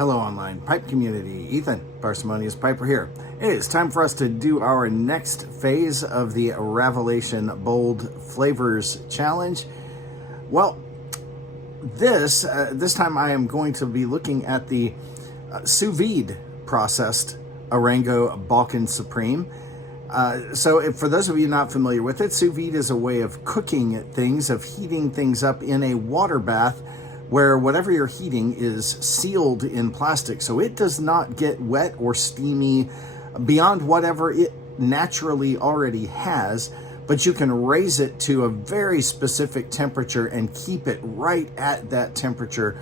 Hello online pipe community, Ethan, Parsimonious Piper here. It is time for us to do our next phase of the Ravelation Bold Flavors Challenge. Well, this time I am going to be looking at the Sous Vide processed Orango Balkan Supreme. So for those of you not familiar with it, Sous Vide is a way of cooking things, of heating things up in a water bath where whatever you're heating is sealed in plastic, so it does not get wet or steamy beyond whatever it naturally already has, but you can raise it to a very specific temperature and keep it right at that temperature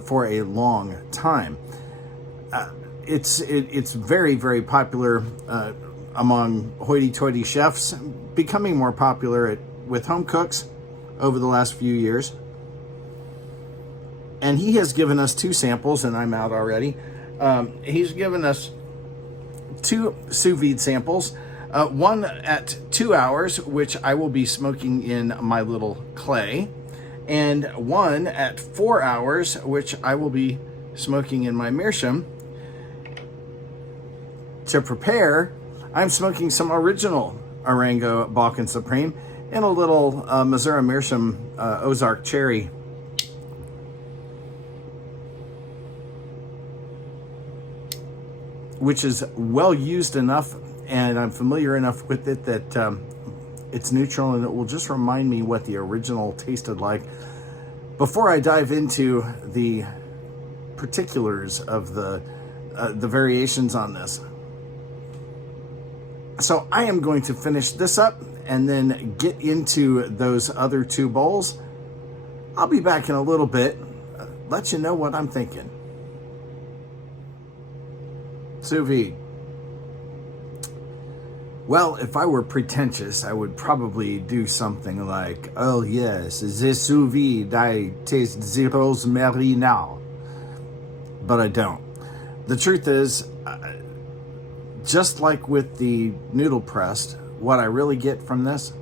for a long time. It's very, very popular among hoity-toity chefs, becoming more popular with home cooks over the last few years. And he has given us two samples, and I'm out already. He's given us two sous vide samples, one at 2 hours, which I will be smoking in my little clay, and one at 4 hours, which I will be smoking in my meerschaum. To prepare, I'm smoking some original Orango Balkan Supreme in a little Missouri meerschaum Ozark Cherry. Which is well used enough, and I'm familiar enough with it that it's neutral, and it will just remind me what the original tasted like. Before I dive into the particulars of the variations on this, so I am going to finish this up and then get into those other two bowls. I'll be back in a little bit, let you know what I'm thinking. Sous vide. Well, if I were pretentious, I would probably do something like, oh yes, the sous vide, I taste the rosemary now. But I don't. The truth is, just like with the noodle pressed, what I really get from this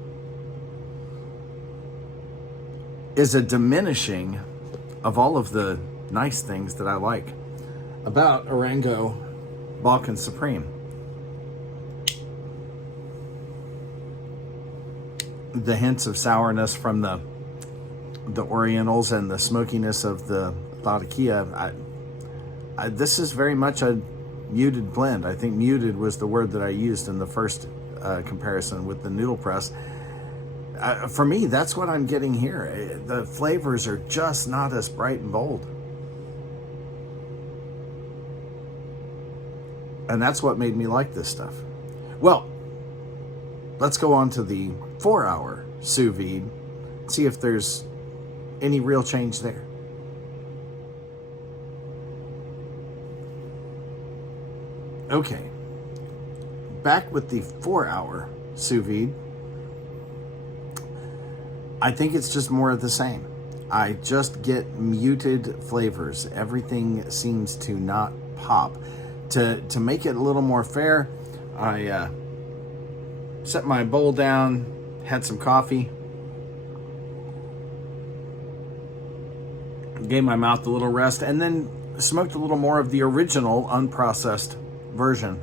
is a diminishing of all of the nice things that I like about Orango Balkan Supreme. The hints of sourness from the Orientals and the smokiness of the Latakia. This is very much a muted blend. I think muted was the word that I used in the first comparison with the noodle press. For me, that's what I'm getting here. The flavors are just not as bright and bold. And that's what made me like this stuff. Well, let's go on to the 4 hour sous vide, see if there's any real change there. Okay, back with the 4 hour sous vide. I think it's just more of the same. I just get muted flavors. Everything seems to not pop. To make it a little more fair, I set my bowl down, had some coffee, gave my mouth a little rest, and then smoked a little more of the original unprocessed version.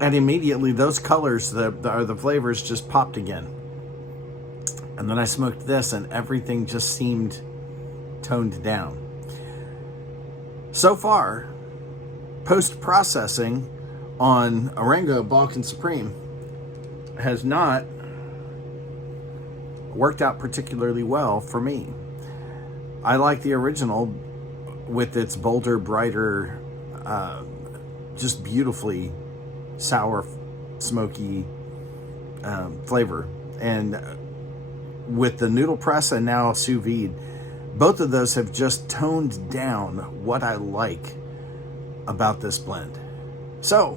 And immediately those colors, the flavors just popped again. And then I smoked this and everything just seemed toned down. So far, post-processing on Orango Balkan Supreme has not worked out particularly well for me. I like the original with its bolder, brighter, just beautifully sour, smoky flavor. And with the noodle press and now sous vide, both of those have just toned down what I like about this blend. So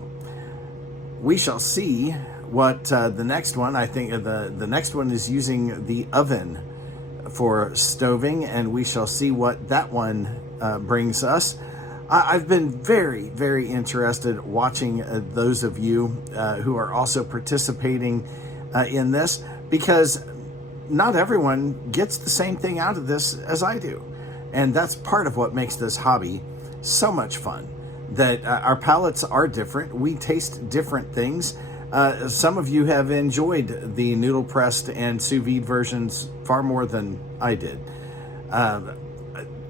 we shall see what the next one, I think the next one is using the oven for stoving, and we shall see what that one brings us. I've been very, very interested watching those of you who are also participating in this, because not everyone gets the same thing out of this as I do. And that's part of what makes this hobby so much fun, that our palates are different. We taste different things. Some of you have enjoyed the noodle pressed and sous vide versions far more than I did.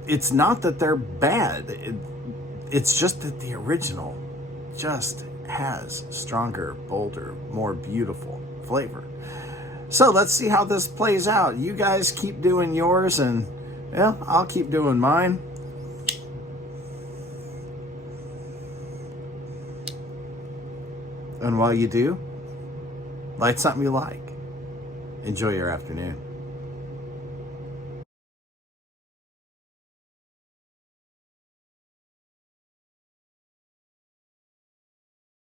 It's not that they're bad. It's just that the original just has stronger, bolder, more beautiful flavor. So let's see how this plays out. You guys keep doing yours, and well, I'll keep doing mine. And while you do, light something you like. Enjoy your afternoon.